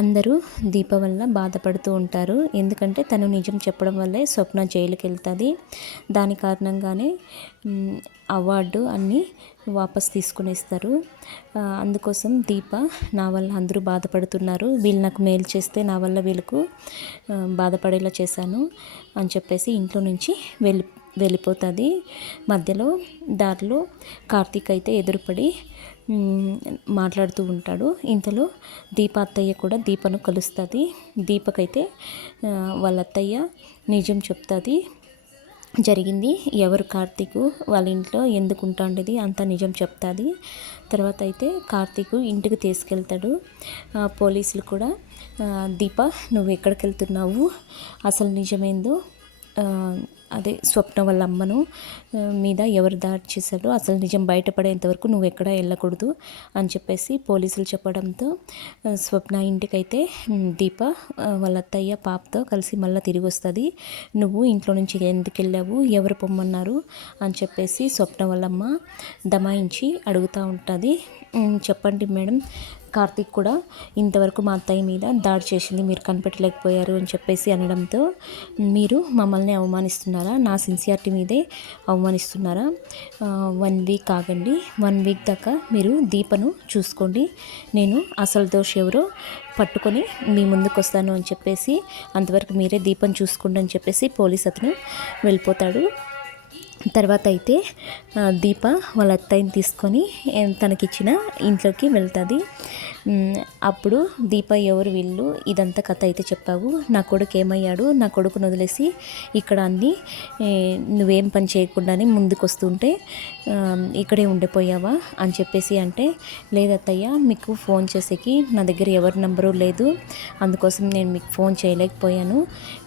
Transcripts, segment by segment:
అందరూ దీప వల్ల బాధపడుతూ ఉంటారు. ఎందుకంటే తను నిజం చెప్పడం వల్లే స్వప్న జైలుకి వెళ్తుంది. దాని కారణంగానే అవార్డు అన్నీ వాపస్ తీసుకునేస్తారు. అందుకోసం దీప నా వల్ల అందరూ బాధపడుతున్నారు, వీళ్ళు నాకు మేలు చేస్తే నా వల్ల వీళ్ళకు బాధపడేలా చేశాను అని చెప్పేసి ఇంట్లో నుంచి వెళ్ళిపోతుంది. మధ్యలో దారిలో కార్తీక్ అయితే ఎదురుపడి మాట్లాడుతూ ఉంటాడు. ఇంతలో దీప అత్తయ్య కూడా దీపను కలుస్తుంది. దీపకైతే వాళ్ళ అత్తయ్య నిజం చెప్తుంది, జరిగింది ఎవరు కార్తీక్ వాళ్ళ ఇంట్లో ఎందుకు ఉంటాండేది అంతా నిజం చెప్తుంది. తర్వాత అయితే కార్తీక్ ఇంటికి తీసుకెళ్తాడు. పోలీసులు కూడా దీప నువ్వు ఎక్కడికి వెళ్తున్నావు, అసలు నిజమేందో, అదే స్వప్న వాళ్ళ అమ్మను మీద ఎవరు దాడి చేశారో అసలు నిజం బయటపడేంతవరకు నువ్వు ఎక్కడ వెళ్ళకూడదు అని చెప్పేసి పోలీసులు చెప్పడంతో స్వప్న ఇంటికైతే దీప వాళ్ళ అత్తయ్య పాపతో కలిసి మళ్ళీ తిరిగి వస్తుంది. నువ్వు ఇంట్లో నుంచి ఎందుకు వెళ్ళావు, ఎవరు పొమ్మన్నారు అని చెప్పేసి స్వప్న వాళ్ళమ్మ దమాయించి అడుగుతూ ఉంటుంది. చెప్పండి మేడం, కార్తీక్ కూడా ఇంతవరకు మా అత్తయ్య మీద దాడి చేసింది, మీరు కనిపెట్టలేకపోయారు అని చెప్పేసి అనడంతో మీరు మమ్మల్ని అవమానిస్తున్నారా, నా సిన్సియారిటీ మీదే అవమానిస్తున్నారా, 1 వీక్ ఆగండి, 1 వీక్ దాకా మీరు దీపను చూసుకోండి, నేను అసలు దోషి ఎవరో పట్టుకొని మీ ముందుకు వస్తాను అని చెప్పేసి అంతవరకు మీరే దీపం చూసుకోండి అని చెప్పేసి పోలీస్ అతను వెళ్ళిపోతాడు. తర్వాత అయితే దీప వాళ్ళ అత్తయ్యని తీసుకొని తనకిచ్చిన ఇంట్లోకి వెళ్తుంది. అప్పుడు దీప ఎవరు వీళ్ళు, ఇదంతా కథ అయితే చెప్పావు, నా కొడుకు ఏమయ్యాడు, నా కొడుకును వదిలేసి ఇక్కడ అన్నీ నువ్వేం పని చేయకుండానే ముందుకు వస్తుంటే ఇక్కడే ఉండిపోయావా అని చెప్పేసి అంటే, లేదత్తయ్య మీకు ఫోన్ చేసేకి నా దగ్గర ఎవరి నెంబరు లేదు, అందుకోసం నేను మీకు ఫోన్ చేయలేకపోయాను,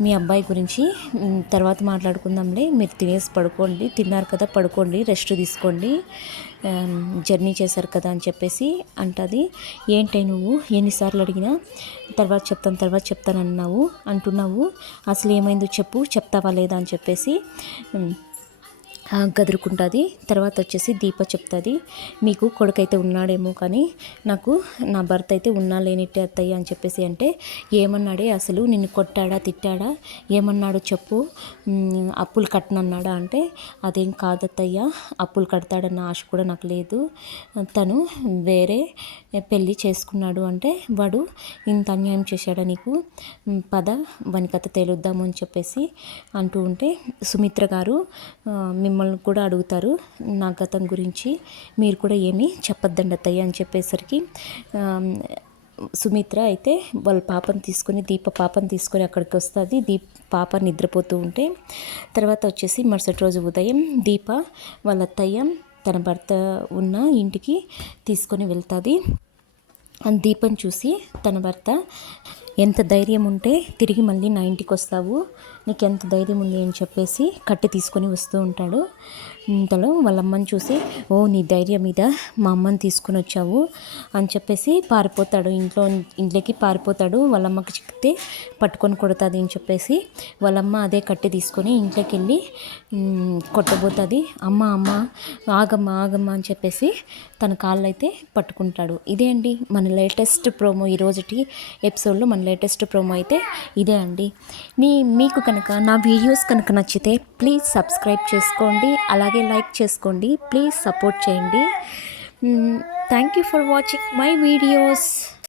మీ అబ్బాయి గురించి తర్వాత మాట్లాడుకుందాంలే, మీరు తినేసి పడుకోండి, తిన్నారు కదా పడుకోండి, రెస్ట్ తీసుకోండి, జర్నీ చేశారు కదా అని చెప్పేసి అంటుంది. ఏంటి నువ్వు ఎన్నిసార్లు అడిగినా తర్వాత చెప్తాను అంటున్నావు, అసలు ఏమైందో చెప్పు, చెప్తావా లేదా అని చెప్పేసి గదురుకుంటుంది. తర్వాత వచ్చేసి దీప చెప్తుంది, మీకు కొడుకైతే ఉన్నాడేమో కానీ నాకు నా భర్త అయితే ఉన్నా లేనిట్టే అత్తయ్య అని చెప్పేసి అంటే, ఏమన్నాడే అసలు, నిన్ను కొట్టాడా తిట్టాడా, ఏమన్నాడు చెప్పు, అప్పులు కట్టనన్నాడా అంటే, అదేం కాదత్తయ్య, అప్పులు కడతాడన్న ఆశ కూడా నాకు లేదు, తను వేరే పెళ్ళి చేసుకున్నాడు అంటే వాడు ఇంత అన్యాయం చేశాడా నీకు, పద వాని కథ తేలుద్దాము అని చెప్పేసి అంటూ ఉంటే, సుమిత్ర గారు మిమ్మల్ని కూడా అడుగుతారు నా గతం గురించి, మీరు కూడా ఏమీ చెప్పొద్దండి అత్తయ్య అని చెప్పేసరికి సుమిత్ర అయితే వాళ్ళ పాపను తీసుకొని దీప పాపను తీసుకొని అక్కడికి వస్తుంది. పాప నిద్రపోతూ ఉంటే తర్వాత వచ్చేసి మరుసటి రోజు ఉదయం దీప వాళ్ళ అత్తయ్య తన భర్త ఉన్న ఇంటికి తీసుకొని వెళ్తుంది. దీపం చూసి తన భర్త, ఎంత ధైర్యం ఉంటే తిరిగి మళ్ళీ నా ఇంటికి వస్తావు, నీకు ఎంత ధైర్యం ఉంది అని చెప్పేసి కట్టి తీసుకొని వస్తూ ఉంటాడు. ఇంతలో వాళ్ళ అమ్మని చూసి, ఓ నీ ధైర్యం మీద మా అమ్మని తీసుకొని వచ్చావు అని చెప్పేసి పారిపోతాడు, ఇంట్లోకి పారిపోతాడు. వాళ్ళమ్మకి చిక్కితే పట్టుకొని కొడుతుంది అని చెప్పేసి వాళ్ళమ్మ అదే కట్టి తీసుకొని ఇంట్లోకి వెళ్ళి కొట్టబోతుంది. అమ్మ ఆగమ్మ అని చెప్పేసి తన కాళ్ళు అయితే పట్టుకుంటాడు. ఇదే అండి మన లేటెస్ట్ ప్రోమో, ఈరోజుటి ఎపిసోడ్లో మన లేటెస్ట్ ప్రోమో అయితే ఇదే అండి. మీకు కనుక నా వీడియోస్ కనుక నచ్చితే ప్లీజ్ సబ్స్క్రైబ్ చేసుకోండి, అలాగే లైక్ చేసుకోండి, ప్లీజ్ సపోర్ట్ చేయండి. Thank you for watching my videos.